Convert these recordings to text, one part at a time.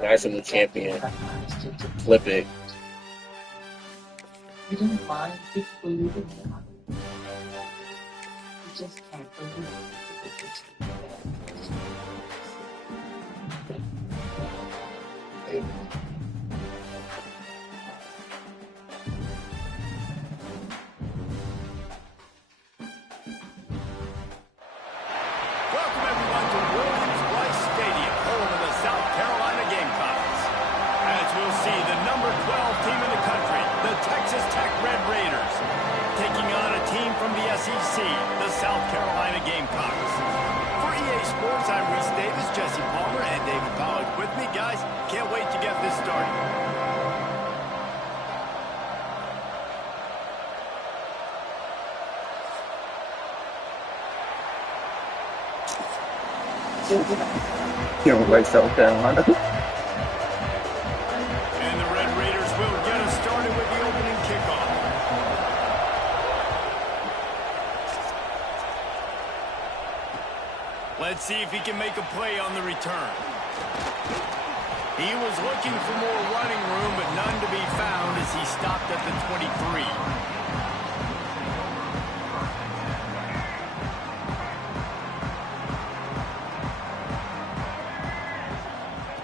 National champion. Flip it. You didn't mind disbelieving him. You just can't believe it. Welcome everyone to Williams-Brice Stadium, home of the South Carolina Gamecocks. As we'll see, the number 12 team in the country, the Texas Tech Red Raiders, taking on a team from the SEC, the South Carolina Gamecocks. For EA Sports, I'm Reese Davis, Jesse Palmer, and David Pollack with me. Guys, can't wait to get this started. You don't like South Carolina. And the Red Raiders will get us started with the opening kickoff. Let's see if he can make a play on the return. He was looking for more running room, but none to be found as he stopped at the 23.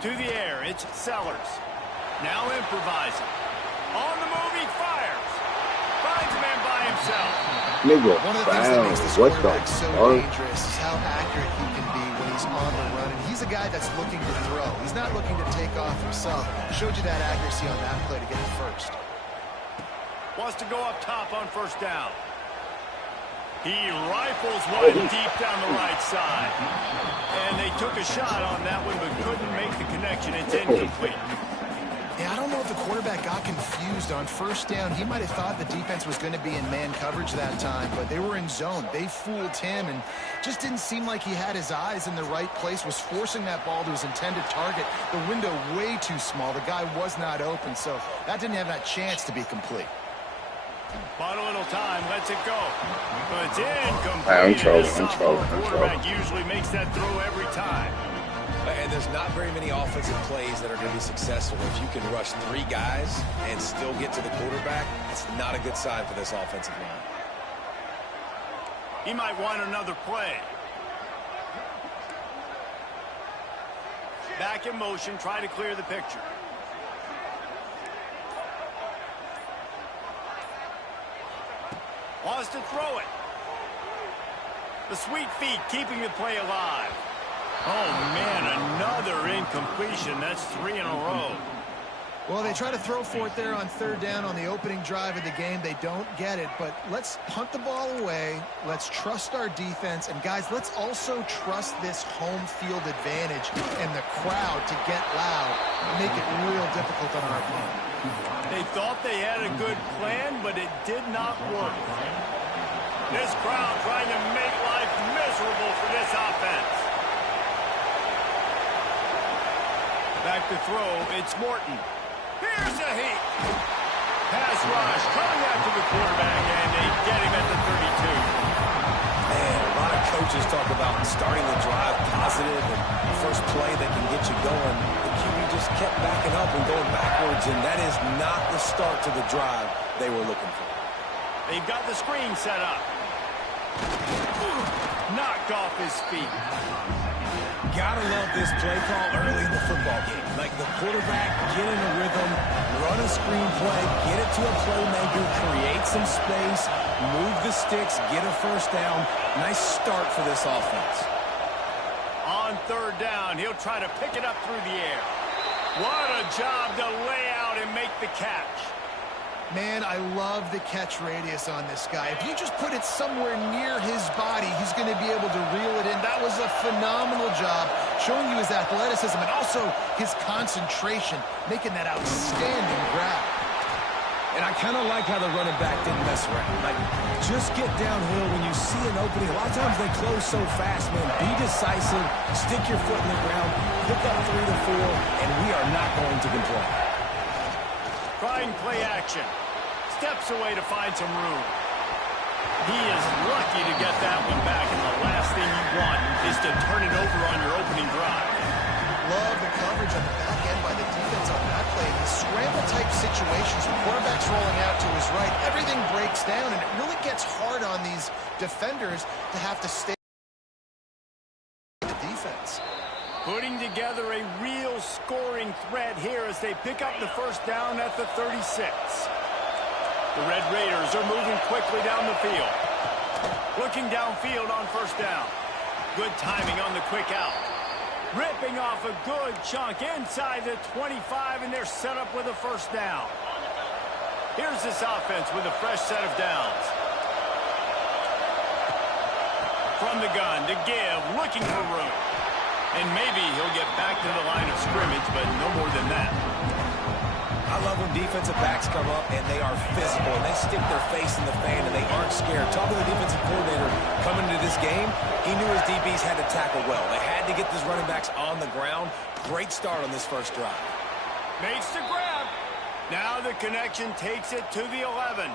To the air, it's Sellers. Now improvising. On the move, he fires. Finds a man by himself. Nigga, One of the things that makes this what quarterback the so fuck? dangerous is how accurate he can be when he's on the run. And he's a guy that's looking to throw. He's not looking to take off himself. Showed you that accuracy on that play to get it first. Wants to go up top on first down. He rifles one deep down the right side. And they took a shot on that one, but couldn't make the connection. It's incomplete. Yeah, I don't know if the quarterback got confused on first down. He might have thought the defense was going to be in man coverage that time, but they were in zone. They fooled him and just didn't seem like he had his eyes in the right place, was forcing that ball to his intended target. The window way too small. The guy was not open, so that didn't have that chance to be complete. Bought a little time, lets it go. But it's incomplete. I'm trolling, The I'm trolling, I'm quarterback usually makes that throw every time. And there's not very many offensive plays that are going to be successful. If you can rush 3 guys and still get to the quarterback, it's not a good sign for this offensive line. He might want another play. Back in motion, try to clear the picture. Wants to throw it. The sweet feet keeping the play alive. Oh, man, another incompletion. That's 3 in a row. Well, they try to throw for it there on third down on the opening drive of the game. They don't get it, but let's punt the ball away. Let's trust our defense. And, guys, let's also trust this home field advantage and the crowd to get loud and make it real difficult on our opponent. They thought they had a good plan, but it did not work. This crowd trying to make life miserable for this offense. Back to throw, it's Morton. Here's a heat. Pass rush coming after the quarterback, and they get him at the 32. Man, a lot of coaches talk about starting the drive positive and the first play that can get you going. The QB just kept backing up and going backwards, and that is not the start to the drive they were looking for. They've got the screen set up. Knocked off his feet. Gotta love this play call early in the football game. Like the quarterback, get in a rhythm, run a screen play, get it to a playmaker, create some space, move the sticks, get a first down. Nice start for this offense. On third down, he'll try to pick it up through the air. What a job to lay out and make the catch. Man, I love the catch radius on this guy. If you just put it somewhere near his body, he's going to be able to reel it in. That was a phenomenal job, showing you his athleticism and also his concentration, making that outstanding grab. And I kind of like how the running back didn't mess around. Like, just get downhill when you see an opening. A lot of times they close so fast, man. Be decisive, stick your foot in the ground, pick up 3 to 4, and we are not going to complain. Trying play action. Steps away to find some room. He is lucky to get that one back, and the last thing you want is to turn it over on your opening drive. Love the coverage on the back end by the defense on that play. In these scramble-type situations, the quarterback's rolling out to his right, everything breaks down, and it really gets hard on these defenders to have to stay the defense. Putting together a real scoring threat here as they pick up the first down at the 36. The Red Raiders are moving quickly down the field. Looking downfield on first down. Good timing on the quick out. Ripping off a good chunk inside the 25, and they're set up with a first down. Here's this offense with a fresh set of downs. From the gun to give, looking for room. And maybe he'll get back to the line of scrimmage, but no more than that. I love when defensive backs come up and they are physical and they stick their face in the fan and they aren't scared. Talking to the defensive coordinator coming into this game, he knew his DBs had to tackle well. They had to get these running backs on the ground. Great start on this first drive. Makes the grab. Now the connection takes it to the 11.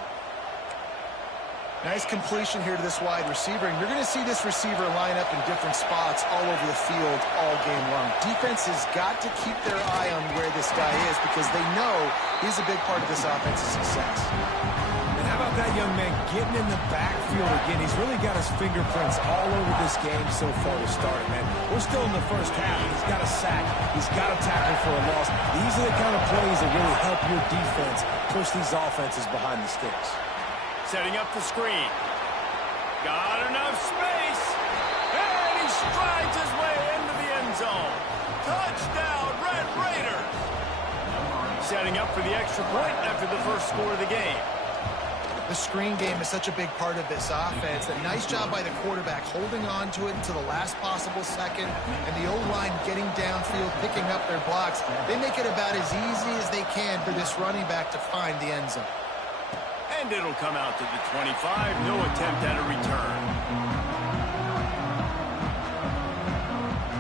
Nice completion here to this wide receiver, and you're going to see this receiver line up in different spots all over the field all game long. Defense has got to keep their eye on where this guy is because they know he's a big part of this offense's success. And how about that young man getting in the backfield again? He's really got his fingerprints all over this game so far to start it, man. We're still in the first half, and he's got a sack. He's got a tackle for a loss. These are the kind of plays that really help your defense push these offenses behind the sticks. Setting up the screen. Got enough space. And he strides his way into the end zone. Touchdown, Red Raiders. Setting up for the extra point after the first score of the game. The screen game is such a big part of this offense. A nice job by the quarterback holding on to it until the last possible second, and the O-line getting downfield, picking up their blocks. They make it about as easy as they can for this running back to find the end zone. And it'll come out to the 25. No attempt at a return.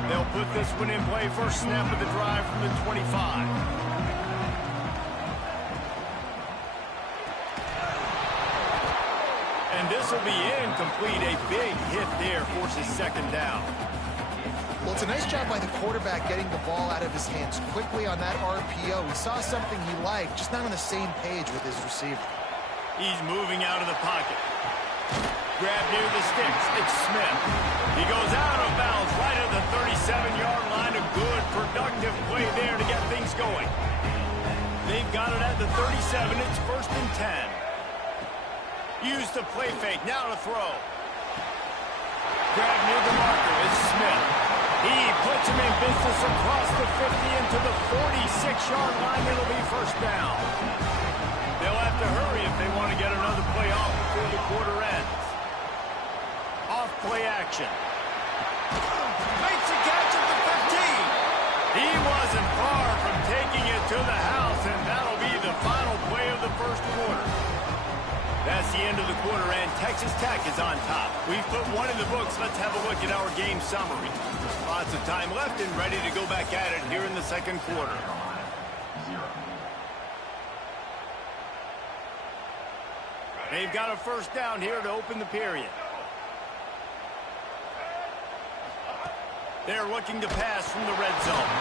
They'll put this one in play. First snap of the drive from the 25. And this will be incomplete. A big hit there forces second down. Well, it's a nice job by the quarterback getting the ball out of his hands quickly on that RPO. He saw something he liked, just not on the same page with his receiver. He's moving out of the pocket. Grab near the sticks. It's Smith. He goes out of bounds right at the 37-yard line. A good, productive play there to get things going. They've got it at the 37. It's first and 10. Use the play fake. Now to throw. Grab near the marker. It's Smith. He puts him in business across the 50 into the 46-yard line. It'll be first down. They'll have to hurry if they want to get another play off before the quarter ends. Off play action. Makes a catch at the 15. He wasn't far from taking it to the house, and that'll be the final play of the first quarter. That's the end of the quarter, and Texas Tech is on top. We've put one in the books. Let's have a look at our game summary. Lots of time left and ready to go back at it here in the second quarter. They've got a first down here to open the period. They're looking to pass from the red zone.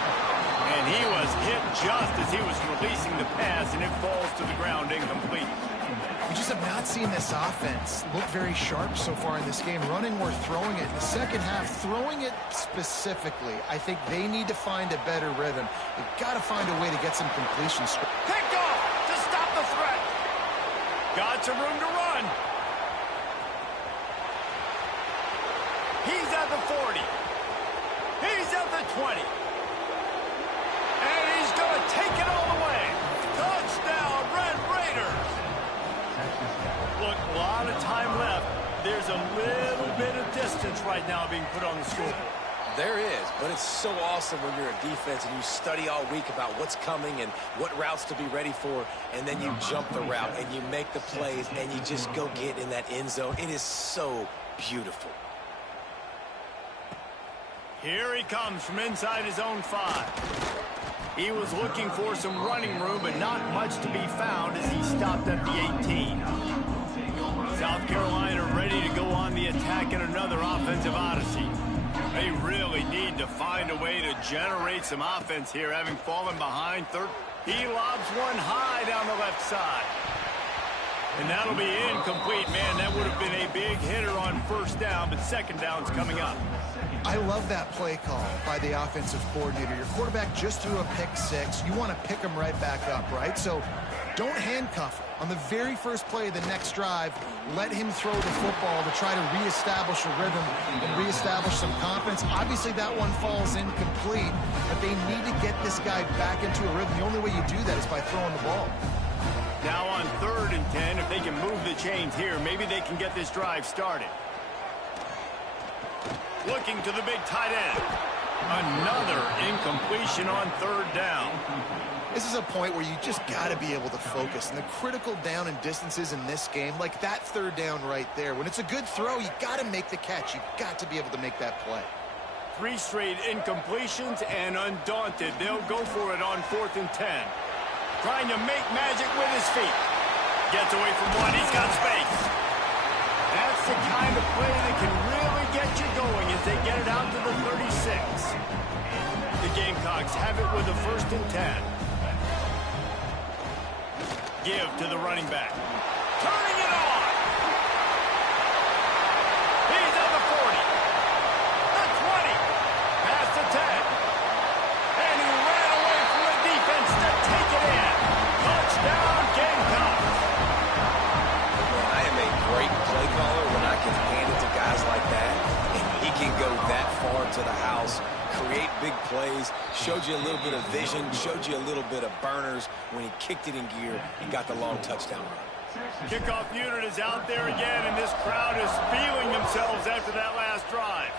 And he was hit just as he was releasing the pass, and it falls to the ground incomplete. We just have not seen this offense look very sharp so far in this game, running or throwing it. In the second half, throwing it specifically, I think they need to find a better rhythm. They've got to find a way to get some completions. Picked off to stop the threat. Got some room to run. He's at the 40. He's at the 20. And he's going to take it all the way. Touchdown, Red Raiders. Look, a lot of time left. There's a little bit of distance right now being put on the scoreboard. There is, but it's so awesome when you're a defense and you study all week about what's coming and what routes to be ready for, and then you jump the route and you make the plays and you just go get in that end zone. It is so beautiful. Here he comes from inside his own 5. He was looking for some running room, but not much to be found as he stopped at the 18. South Carolina ready to go on the attack in another offensive odyssey. A really need to find a way to generate some offense here, having fallen behind third. He lobs one high down the left side. And that'll be incomplete. Man, that would have been a big hitter on first down, but second down's coming up. I love that play call by the offensive coordinator. Your quarterback just threw a pick-6. You want to pick him right back up, right? So don't handcuff him. On the very first play of the next drive, let him throw the football to try to reestablish a rhythm and reestablish some confidence. Obviously, that one falls incomplete, but they need to get this guy back into a rhythm. The only way you do that is by throwing the ball. Now on 3rd and 10, if they can move the chains here, maybe they can get this drive started. Looking to the big tight end. Another incompletion on 3rd down. This is a point where you just got to be able to focus. And the critical down and distances in this game, like that 3rd down right there, when it's a good throw, you got to make the catch. You got to be able to make that play. 3 straight incompletions, and undaunted, they'll go for it on 4th and 10. Trying to make magic with his feet. Gets away from one. He's got space. That's the kind of play that can really get you going as they get it out to the 36. The Gamecocks have it with a 1st and 10. Give to the running back. Turning it on. He's at the 40. The 20. Past the 10. And he ran away from the defense to take it in. Touchdown, Gamecocks. I am a great play caller when I can hand it to guys like that, and he can go that far to the house, create big plays, showed you a little bit of vision, showed you a little bit of burners when he kicked it in gear and got the long touchdown run. Kickoff unit is out there again, and this crowd is feeling themselves after that last drive.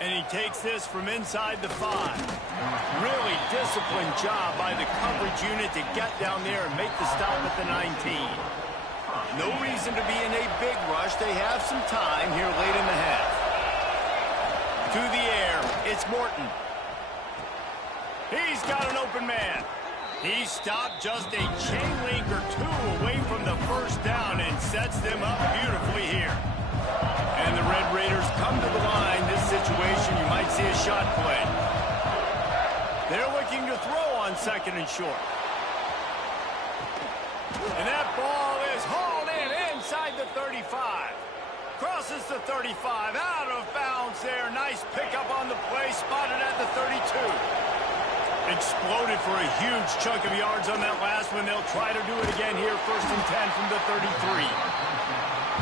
And he takes this from inside the 5. Really disciplined job by the coverage unit to get down there and make the stop at the 19. No reason to be in a big rush. They have some time here late in the half. To the air, it's Morton. He's got an open man. He stopped just a chain link or 2 away from the 1st down and sets them up beautifully here. And the Red Raiders come to the line. This situation, you might see a shot play. They're looking to throw on 2nd and short. And that ball is hauled in inside the 35. Crosses the 35, out of bounds there. Nice pickup on the play, spotted at the 32. Exploded for a huge chunk of yards on that last one. They'll try to do it again here, 1st and 10 from the 33.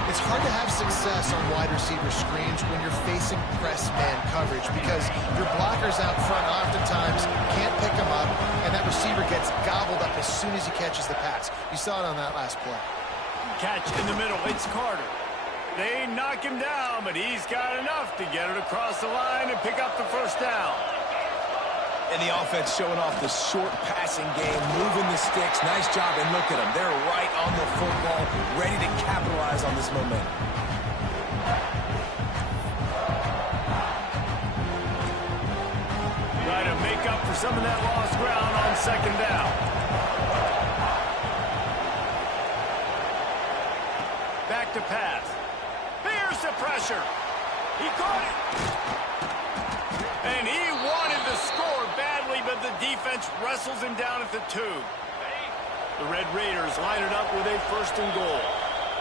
It's hard to have success on wide receiver screens when you're facing press man coverage because your blockers out front oftentimes can't pick them up, and that receiver gets gobbled up as soon as he catches the pass. You saw it on that last play. Catch in the middle, it's Carter. They knock him down, but he's got enough to get it across the line and pick up the 1st down. And the offense showing off the short passing game, moving the sticks. Nice job, and look at them. They're right on the football, ready to capitalize on this momentum. Try to make up for some of that lost ground on 2nd down. Back to pass. Here's the pressure. He caught it. And he wanted to score badly, but the defense wrestles him down at the 2. The Red Raiders line it up with a 1st and goal.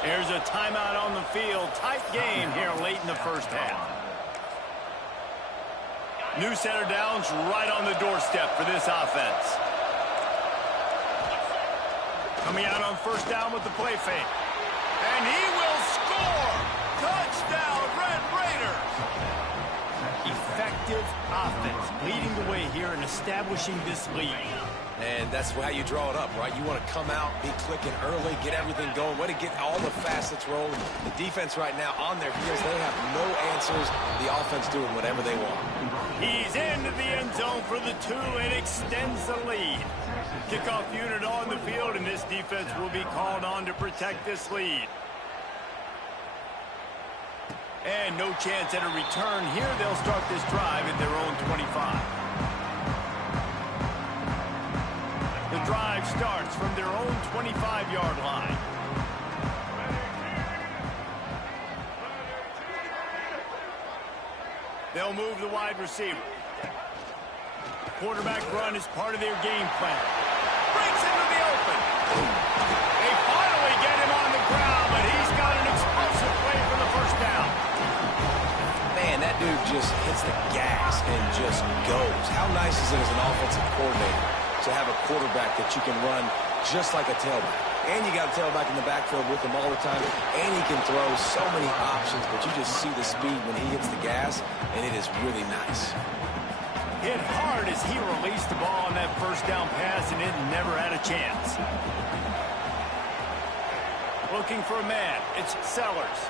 There's a timeout on the field. Tight game here late in the 1st half. New center downs right on the doorstep for this offense. Coming out on 1st down with the play fake. And he will score! Touchdown, Red Raiders! Effective offense leading the way here and establishing this lead. And that's how you draw it up, right? You want to come out, be clicking early, get everything going, way to get all the facets rolling. The defense right now on their heels, they have no answers. The offense doing whatever they want. He's into the end zone for the 2 and extends the lead. Kickoff unit on the field, and this defense will be called on to protect this lead. And no chance at a return here. They'll start this drive at their own 25. The drive starts from their own 25-yard line. They'll move the wide receiver. Quarterback run is part of their game plan. Breaks into the open. They finally get him on the ground, but he's got an explosive play for the first down. Man, that dude just hits the gas and just goes. How nice is it as an offensive coordinator to have a quarterback that you can run just like a tailback? And you got a tailback in the backfield with him all the time, and he can throw so many options, but you just see the speed when he hits the gas, and it is really nice. Hit hard as he released the ball on that first down pass, and it never had a chance. Looking for a man. It's Sellers.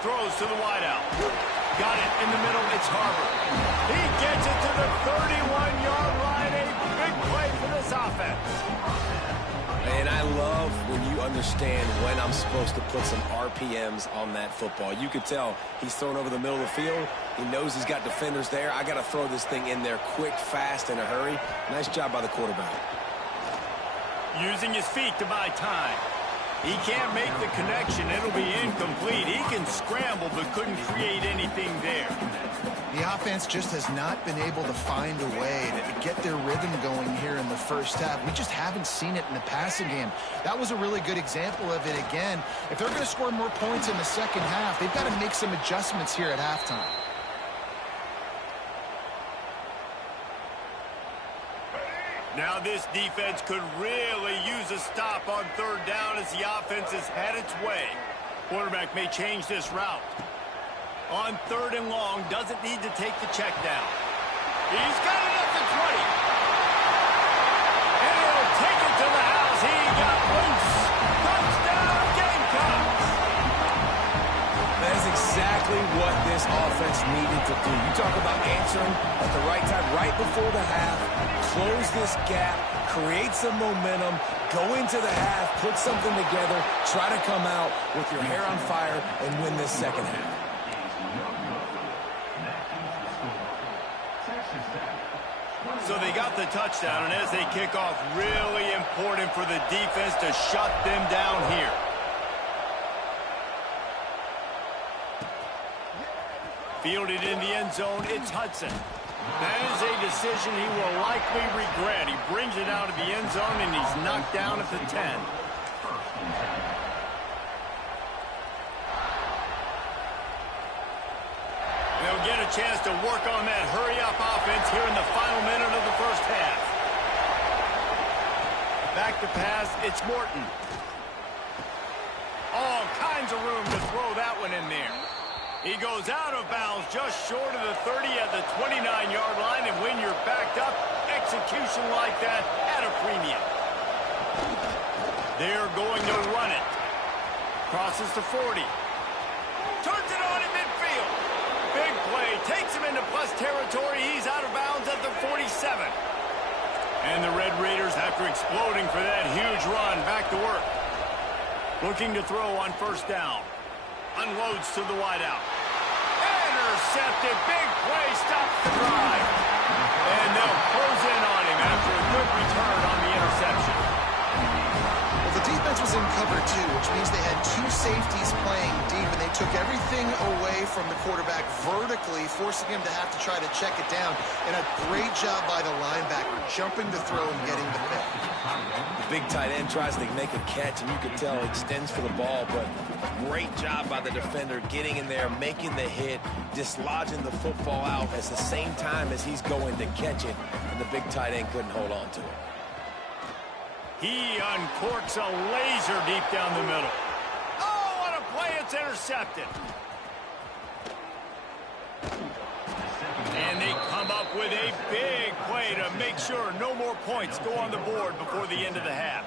Throws to the wideout. Got it in the middle. It's Harbor. He gets it to the 31-yard line. A big play for this offense. And I love when you understand when I'm supposed to put some RPMs on that football. You could tell he's thrown over the middle of the field. He knows he's got defenders there. I got to throw this thing in there quick, fast, in a hurry. Nice job by the quarterback. Using his feet to buy time. He can't make the connection. It'll be incomplete. He can scramble but couldn't create anything there. The offense just has not been able to find a way to get their rhythm going here in the first half. We just haven't seen it in the passing game. That was a really good example of it again. If they're going to score more points in the second half, they've got to make some adjustments here at halftime. Now this defense could really use a stop on third down as the offense has had its way. Quarterback may change this route. On third and long, doesn't need to take the check down. He's got it at the 20. And he'll take it to the house. He got loose. Touchdown, Gamecocks. That is exactly what this offense needed to do. You talk about answering at the right time, right before the half, close this gap, create some momentum, go into the half, put something together, try to come out with your hair on fire and win this second half. So they got the touchdown, and as they kick off, really important for the defense to shut them down here. Fielded in the end zone, it's Hudson. That is a decision he will likely regret. He brings it out of the end zone, and he's knocked down at the 10. They'll get a chance to work on that hurry-up offense here in the final minute of the first half. Back to pass, it's Morton. All kinds of room to throw that one in there. He goes out of bounds just short of the 30 at the 29-yard line, and when you're backed up, execution like that at a premium. They're going to run it. Crosses the 40. Turns it on in midfield. Big play. Takes him into plus territory. He's out of bounds at the 47. And the Red Raiders, after exploding for that huge run, back to work. Looking to throw on first down. Unloads to the wideout. Intercepted. Big play. Stops the drive. And they'll close in on him after a good return on the interception. Well, the defense was in cover two, which means they had two safeties playing deep, and they took everything away from the quarterback vertically, forcing him to have to try to check it down. And a great job by the linebacker, jumping the throw and getting the pick. The big tight end tries to make a catch, and you can tell he extends for the ball, but great job by the defender getting in there, making the hit, dislodging the football out at the same time as he's going to catch it, and the big tight end couldn't hold on to it. He uncorks a laser deep down the middle. Oh, what a play. It's intercepted. And they come up with a big play to make sure no more points go on the board before the end of the half.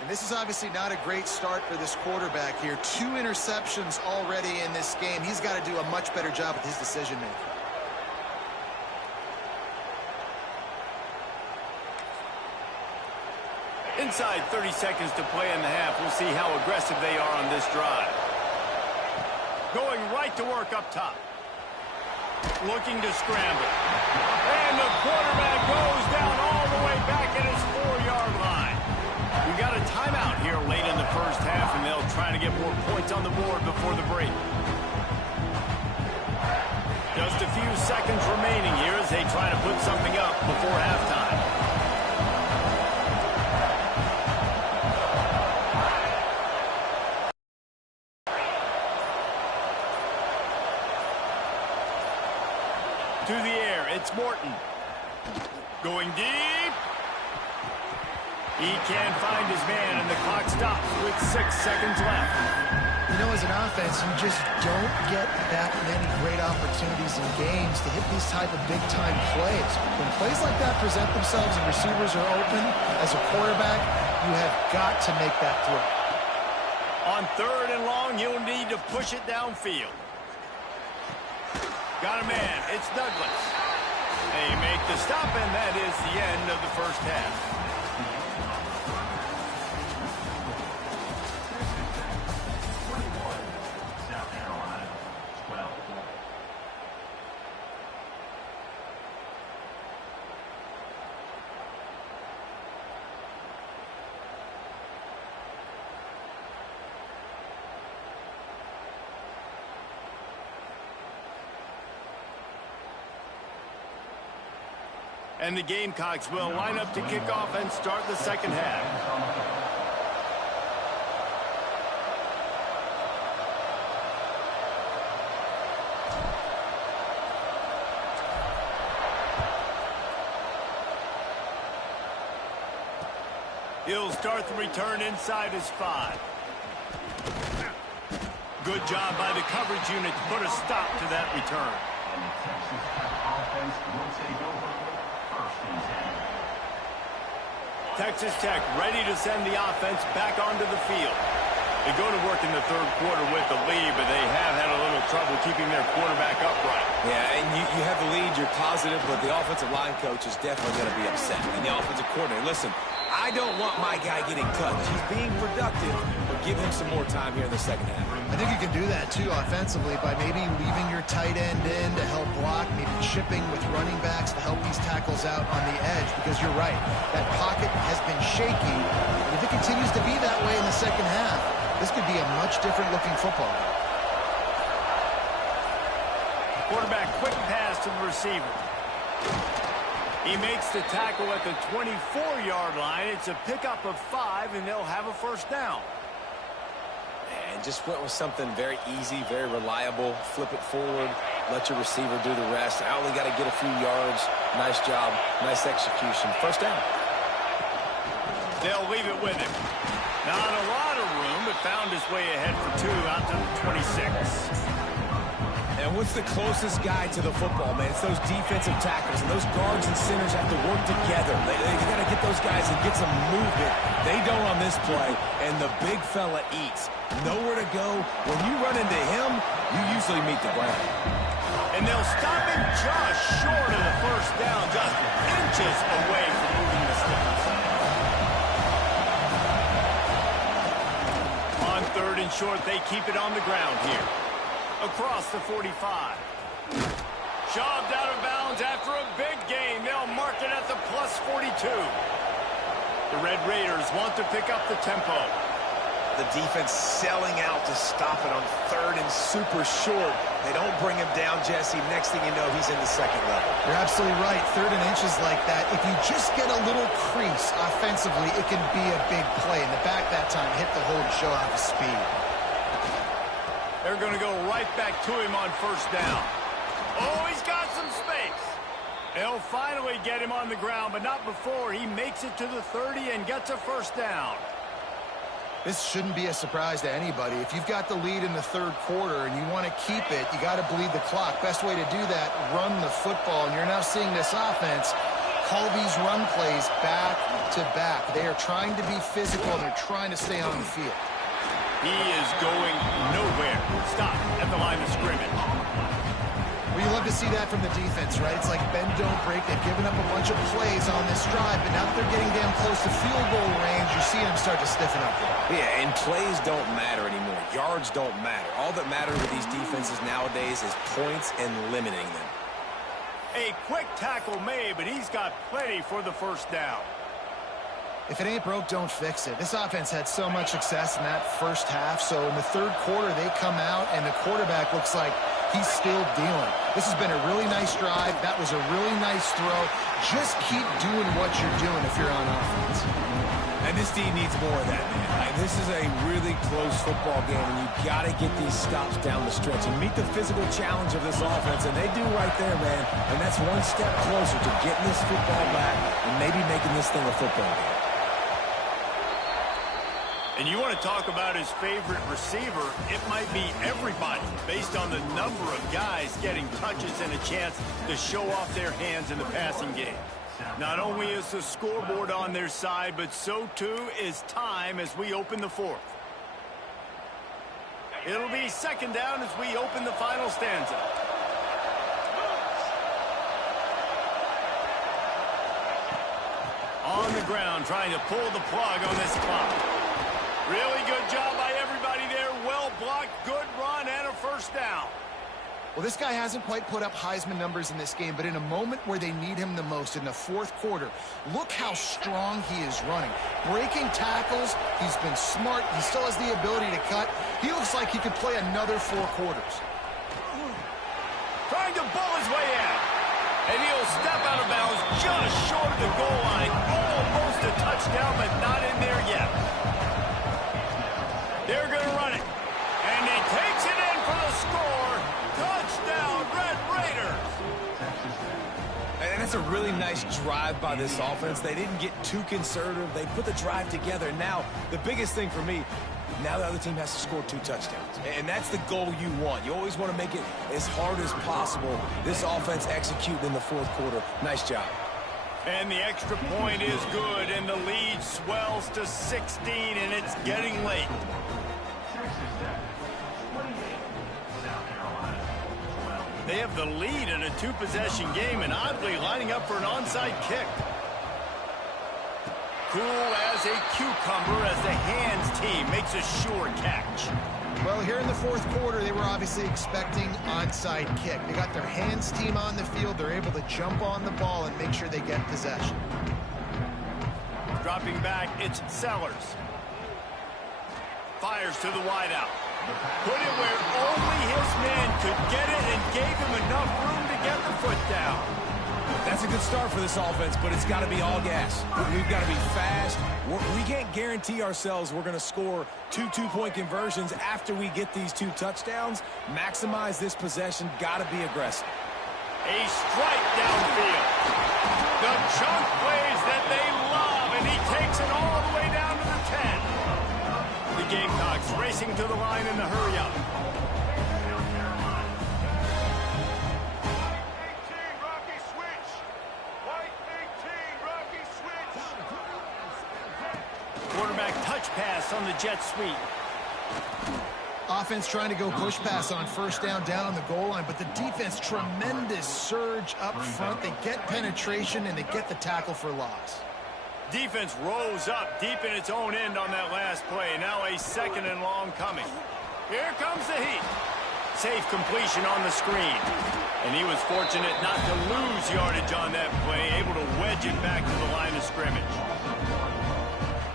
And this is obviously not a great start for this quarterback here. 2 interceptions already in this game. He's got to do a much better job with his decision-making. Inside 30 seconds to play in the half. We'll see how aggressive they are on this drive. Going right to work up top. Looking to scramble. And the quarterback goes down all the way back at his 4-yard line. We got a timeout here late in the first half, and they'll try to get more points on the board before the break. Just a few seconds remaining here as they try to put something up before halftime. To the air, it's Morton. Going deep. He can't find his man, and the clock stops with 6 seconds left. You know, as an offense, you just don't get that many great opportunities in games to hit these type of big-time plays. When plays like that present themselves and receivers are open, as a quarterback, you have got to make that throw. On 3rd and long, you'll need to push it downfield. Got a man. It's Douglas. They make the stop, and that is the end of the first half. And the Gamecocks will line up to kick off and start the second half. He'll start the return inside his 5. Good job by the coverage unit to put a stop to that return. And the Texas Tech offense will take over. Texas Tech ready to send the offense back onto the field. They go to work in the 3rd quarter with the lead, but they have had a little trouble keeping their quarterback upright. Yeah, and you have the lead, you're positive, but the offensive line coach is definitely going to be upset. And the offensive coordinator, listen, I don't want my guy getting touched. He's being productive, but give him some more time here in the second half. I think you can do that, too, offensively, by maybe leaving your tight end in to help block, maybe chipping with running backs to help these tackles out on the edge, because you're right, that pocket has been shaky. And if it continues to be that way in the second half, this could be a much different-looking football game. Quarterback quick pass to the receiver. He makes the tackle at the 24-yard line. It's a pickup of 5, and they'll have a first down. And just went with something very easy, very reliable. Flip it forward, let your receiver do the rest. I only got to get a few yards. Nice job, nice execution. First down. They'll leave it with him. Not a lot of room, but found his way ahead for 2 out to the 26. And what's the closest guy to the football, man? It's those defensive tackles. And those guards and centers have to work together. They got to get those guys and get some movement. They don't on this play, and the big fella eats. Nowhere to go. When you run into him, you usually meet the ground. And they'll stop him just short of the first down, just inches away from moving the sticks. On 3rd and short, they keep it on the ground here. Across the 45. Shoved out of bounds after a big gain. They'll mark it at the +42. The Red Raiders want to pick up the tempo. The defense selling out to stop it on 3rd and super short. They don't bring him down, Jesse. Next thing you know, he's in the second level. You're absolutely right. 3rd and inches like that, if you just get a little crease offensively, it can be a big play. In the back that time, hit the hole to show off his speed. They're going to go right back to him on first down. Oh, he's got some space. They'll finally get him on the ground, but not before he makes it to the 30 and gets a first down. This shouldn't be a surprise to anybody. If you've got the lead in the 3rd quarter and you want to keep it, you got to bleed the clock. Best way to do that, run the football. And you're now seeing this offense call these run plays back to back. They are trying to be physical, and they're trying to stay on the field. He is going nowhere. Stop at the line of scrimmage. Well, you love to see that from the defense, right? It's like bend, don't break. They've given up a bunch of plays on this drive, but now that they're getting damn close to field goal range, you're seeing them start to stiffen up there. Yeah, and plays don't matter anymore. Yards don't matter. All that matters with these defenses nowadays is points and limiting them. A quick tackle made, but he's got plenty for the first down. If it ain't broke, don't fix it. This offense had so much success in that first half, so in the 3rd quarter, they come out, and the quarterback looks like he's still dealing. This has been a really nice drive. That was a really nice throw. Just keep doing what you're doing if you're on offense. And this team needs more of that, man. This is a really close football game, and you've got to get these stops down the stretch and meet the physical challenge of this offense, and they do right there, man. And that's one step closer to getting this football back and maybe making this thing a football game. And you want to talk about his favorite receiver, it might be everybody based on the number of guys getting touches and a chance to show off their hands in the passing game. Not only is the scoreboard on their side, but so too is time as we open the fourth. It'll be second down as we open the final stanza. On the ground, trying to pull the plug on this clock. Really good job by everybody there. Well blocked, good run, and a first down. Well, this guy hasn't quite put up Heisman numbers in this game, but in a moment where they need him the most, in the fourth quarter, look how strong he is running. Breaking tackles, he's been smart, he still has the ability to cut. He looks like he could play another 4 quarters. Trying to bull his way in. And he'll step out of bounds just short of the goal line. Almost a touchdown, but not in there yet. They're going to run it. And he takes it in for the score. Touchdown, Red Raiders. And that's a really nice drive by this offense. They didn't get too conservative. They put the drive together. Now, the biggest thing for me, now the other team has to score 2 touchdowns. And that's the goal you want. You always want to make it as hard as possible. This offense executing in the fourth quarter. Nice job. And the extra point is good, and the lead swells to 16, and it's getting late. They have the lead in a 2-possession game, and oddly lining up for an onside kick. Cool as a cucumber as the hands team makes a sure catch. Well, here in the fourth quarter, they were obviously expecting onside kick. They got their hands team on the field. They're able to jump on the ball and make sure they get possession. Dropping back, it's Sellers. Fires to the wideout. Put it where only his man could get it and gave him enough room to get the foot down. That's a good start for this offense, but it's got to be all gas. We've got to be fast. We can't guarantee ourselves we're going to score 2 two-point conversions after we get these 2 touchdowns. Maximize this possession. Got to be aggressive. A strike downfield. The chunk plays that they love, and he takes it all the way down to the 10. The Gamecocks racing to the line in the hurry-up. Quarterback touch pass on the jet sweep. Offense trying to go push pass on first down on the goal line, but the defense, tremendous surge up front. They get penetration, and they get the tackle for loss. Defense rose up deep in its own end on that last play. Now a 2nd and long coming. Here comes the heat. Safe completion on the screen. And he was fortunate not to lose yardage on that play, able to wedge it back to the line of scrimmage.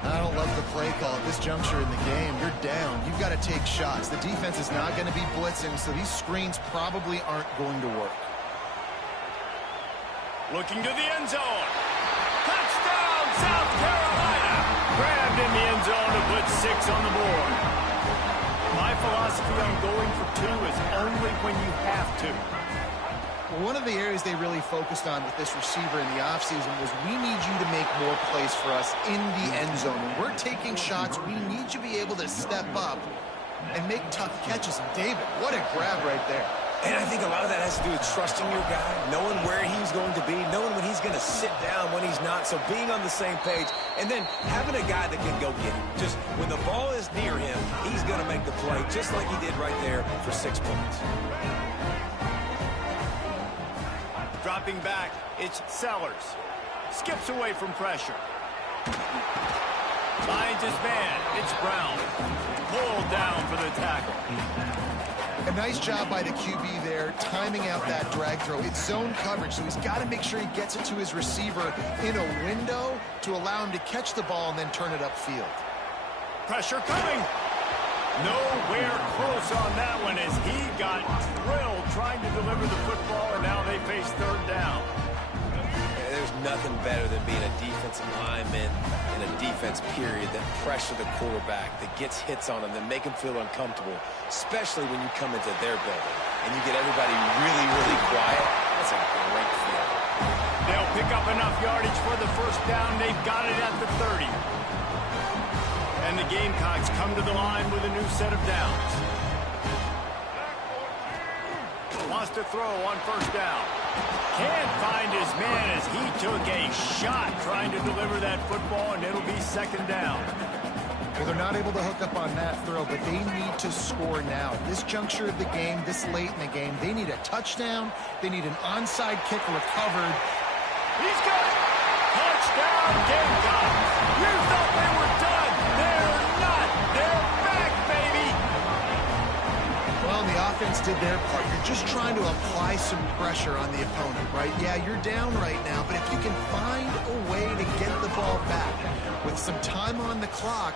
I don't love the play call at this juncture in the game. You're down. You've got to take shots. The defense is not going to be blitzing, so these screens probably aren't going to work. Looking to the end zone. Touchdown, South Carolina. Grabbed in the end zone to put 6 on the board. My philosophy on going for 2 is only when you have to. One of the areas they really focused on with this receiver in the offseason was we need you to make more plays for us in the end zone. When we're taking shots, we need you to be able to step up and make tough catches. And David, what a grab right there. And I think a lot of that has to do with trusting your guy, knowing where he's going to be, knowing when he's going to sit down, when he's not. So being on the same page, and then having a guy that can go get it. Just when the ball is near him, he's going to make the play, just like he did right there for 6 points. Dropping back, it's Sellers. Skips away from pressure. Finds his man, it's Brown. Pulled down for the tackle. A nice job by the QB there, timing out that drag throw. It's zone coverage, so he's got to make sure he gets it to his receiver in a window to allow him to catch the ball and then turn it upfield. Pressure coming. Nowhere close on that one as he got drilled trying to deliver the football, and now they face third down. There's nothing better than being a defensive lineman in a defense period that pressure the quarterback, that gets hits on him, that make him feel uncomfortable, especially when you come into their building and you get everybody really, really quiet. That's a great feeling. They'll pick up enough yardage for the first down. They've got it at the 30. And the Gamecocks come to the line with a new set of downs. Wants to throw on first down. Can't find his man as he took a shot trying to deliver that football, and it'll be second down. Well, they're not able to hook up on that throw, but they need to score now. This juncture of the game, this late in the game, they need a touchdown. They need an onside kick recovered. He's got it! Touchdown, Gamecocks! You thought they were done! They're not! They're back, baby! Well, the offense did their part. You're just trying to apply some pressure on the opponent, right? Yeah, you're down right now, but if you can find a way to get the ball back with some time on the clock,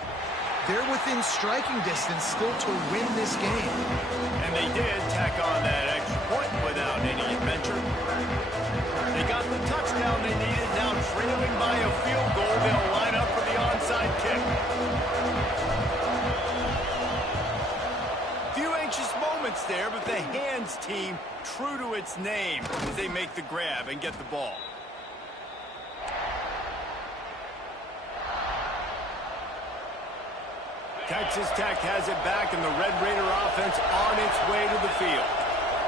they're within striking distance still to win this game. And they did tack on that extra point without any adventure. They got the touchdown they needed, now trailing by a field goal. They'll line up for the onside kick. Few anxious moments there, but the hands team true to its name as they make the grab and get the ball. Texas Tech has it back, and the Red Raider offense on its way to the field.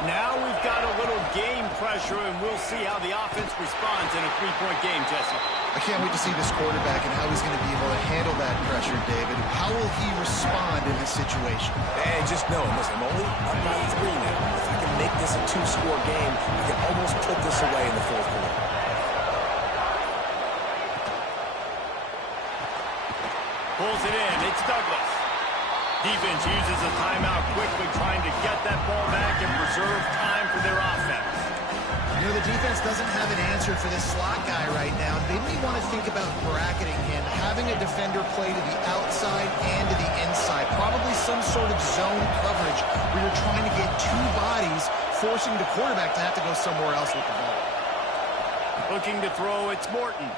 Now we've got a little game pressure, and we'll see how the offense responds in a three-point game, Jesse. I can't wait to see this quarterback and how he's going to be able to handle that pressure, David. How will he respond in this situation? And just know, listen, I'm only up by 3 now. If I can make this a 2-score game, I can almost put this away in the fourth quarter. Pulls it in. It's Douglas. Defense uses a timeout quickly, trying to get that ball back and preserve time for their offense. You know, the defense doesn't have an answer for this slot guy right now. They may want to think about bracketing him, having a defender play to the outside and to the inside. Probably some sort of zone coverage where you're trying to get 2 bodies, forcing the quarterback to have to go somewhere else with the ball. Looking to throw, it's Morton.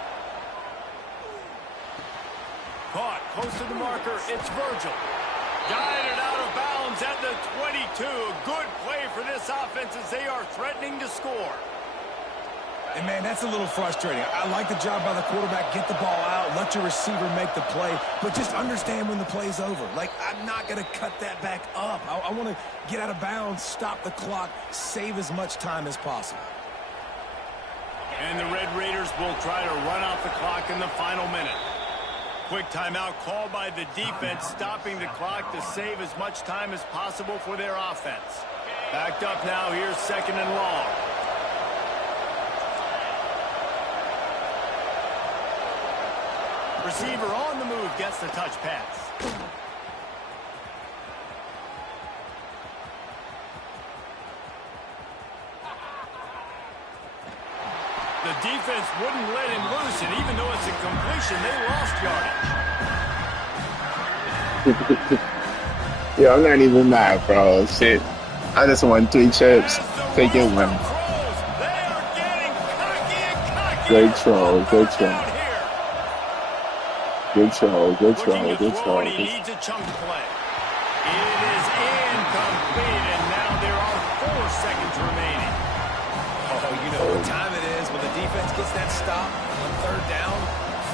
Caught, close to the marker, it's Virgil. Guided out of bounds at the 22. Good play for this offense as they are threatening to score. And, man, that's a little frustrating. I like the job by the quarterback. Get the ball out, let your receiver make the play, but just understand when the play's over. Like, I'm not going to cut that back up. I want to get out of bounds, stop the clock, save as much time as possible. And the Red Raiders will try to run out the clock in the final minute. Quick timeout called by the defense, stopping the clock to save as much time as possible for their offense. Backed up now, here's second and long. Receiver on the move, gets the touch pass. The defense wouldn't let him loose, and even though it's a completion, they lost yardage. Yeah, I'm not even mad, bro. Shit. I just won 3 chips. Take it, one. Good troll, good troll. Good troll, good troll, good troll. He needs a chunk play. It is incomplete, and now there are 4 seconds remaining. Oh, you know what time it is when the defense gets that stop on third down.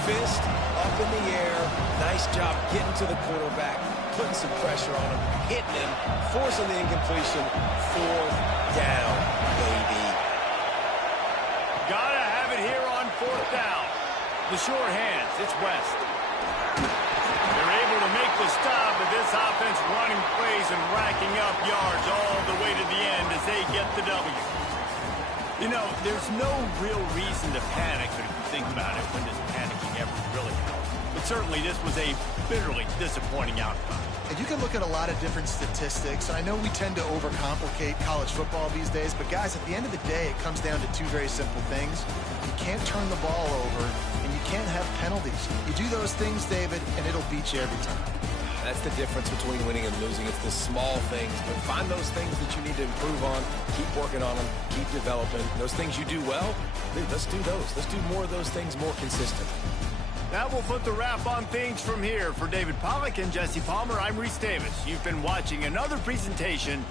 Fist up in the air. Nice job getting to the quarterback, putting some pressure on him, hitting him, forcing the incompletion. 4th down, baby. Gotta have it here on 4th down. The short hands, it's West. They're able to make the stop, but this offense running plays and racking up yards all the way to the end as they get the W. You know, there's no real reason to panic, but if you think about it, when does panicking ever really help? But certainly this was a bitterly disappointing outcome. And you can look at a lot of different statistics. I know we tend to overcomplicate college football these days, but guys, at the end of the day, it comes down to 2 very simple things. You can't turn the ball over, and you can't have penalties. You do those things, David, and it'll beat you every time. That's the difference between winning and losing. It's the small things, but find those things that you need to improve on. Keep working on them. Keep developing. Those things you do well, dude, let's do those. Let's do more of those things more consistent. That will put the wrap on things from here. For David Pollack and Jesse Palmer, I'm Reese Davis. You've been watching another presentation